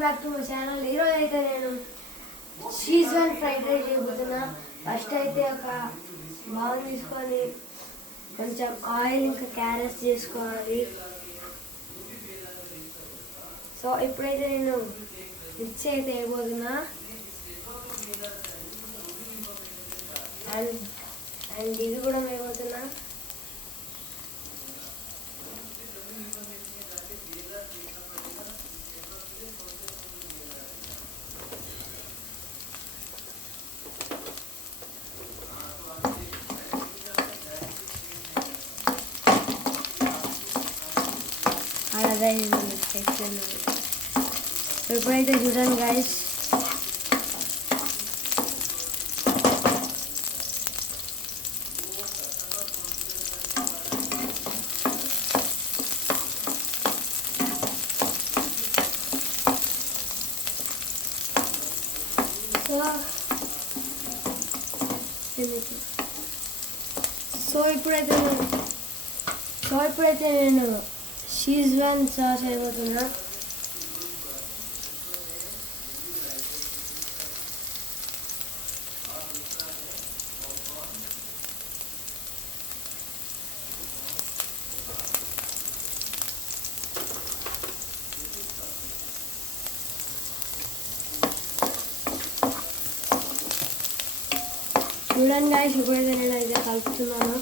Back to my channel. ఈరోజు అయితే నేను షీజ్వాన్ ఫ్రైడ్ రైస్ చేయబోతున్నా. ఫస్ట్ అయితే ఒక బౌల్ తీసుకొని కొంచెం ఆయిల్ ఇంకా క్యారెట్స్ చేసుకోవాలి. సో ఇప్పుడైతే నేను మిక్సీ అయితే వేయబోతున్నా. అండ్ ఇది కూడా వేయబోతున్నా. అలాగే ఇప్పుడైతే చూడండి గైస్, సో ఇప్పుడైతే నేను షీజ్వాన్ సాస్ అయిపోతున్నా. చూడండి గాయ్స్, ఇప్పుడైతే నేను అయితే కలుపుతున్నాను.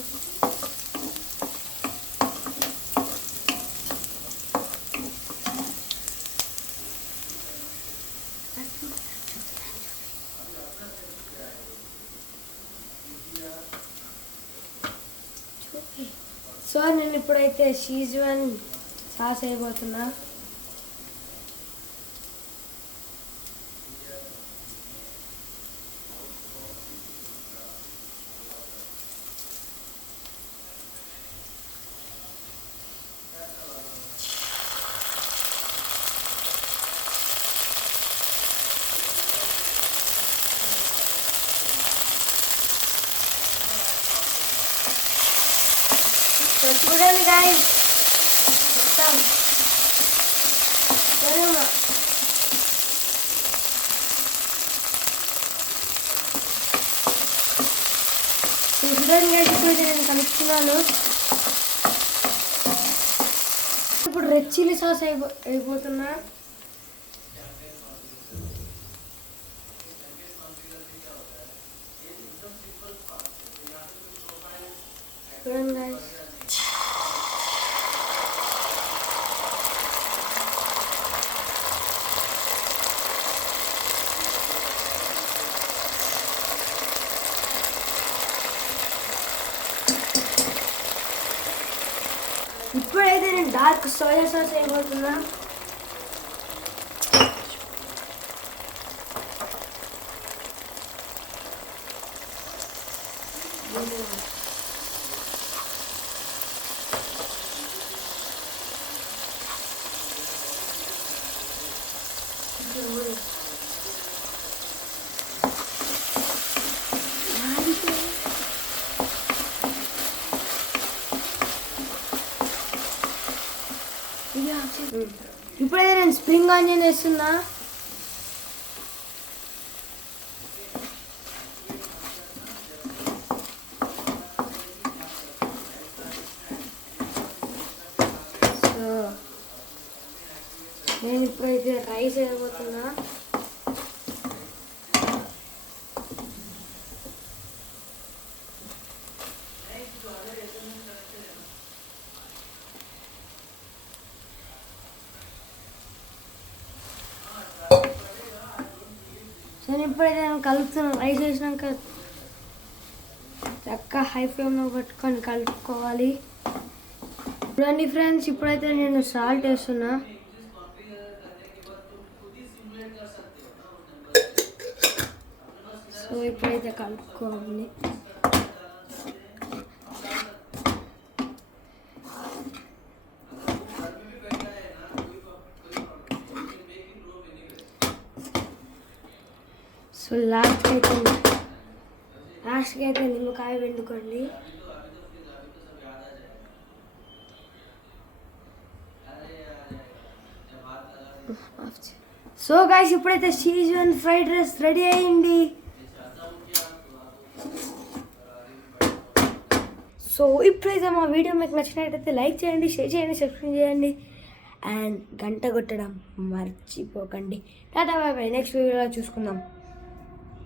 సో నేను ఇప్పుడైతే షీజ్వాన్ సాస్ అయిపోతున్నా. చూడండి గాయ్స్, మొత్తం చూడండి గాయ్స్, ఇప్పుడు నేను కలుపుతున్నాను. ఇప్పుడు రెడ్ చిల్లీ సాస్ అయిపోతున్నా. చూడండి గాయ్స్, ఇప్పుడైతే నేను డార్క్ సోయా సాస్ అయిపోతున్నా. ఇప్పుడైతే నేను స్ప్రింగ్ ఆనియన్ వేస్తున్నా. సో నేను ఇప్పుడైతే రైస్ వేయబోతున్నా. సో ఇప్పుడైతే నేను కలుపుతున్నాను. రైస్ వేసినాక చక్కగా హై ఫ్లేమ్లో పెట్టుకొని కలుపుకోవాలి. చూడండి ఫ్రెండ్స్, ఇప్పుడైతే నేను సాల్ట్ వేస్తున్నా. సో ఇప్పుడైతే కలుపుకోవాలి. సో లాస్ట్కి అయితే నిమ్మకాయ పిండుకోండి. సో గాయ్స్ ఇప్పుడైతే షీజ్వాన్ ఫ్రైడ్ రైస్ రెడీ అయ్యింది. సో ఇప్పుడైతే మా వీడియో మీకు నచ్చినట్టయితే లైక్ చేయండి, షేర్ చేయండి, సబ్స్క్రైబ్ చేయండి అండ్ గంట కొట్టడం మర్చిపోకండి. టాటా బాయ్ బాయ్, నెక్స్ట్ వీడియోలో చూసుకుందాం.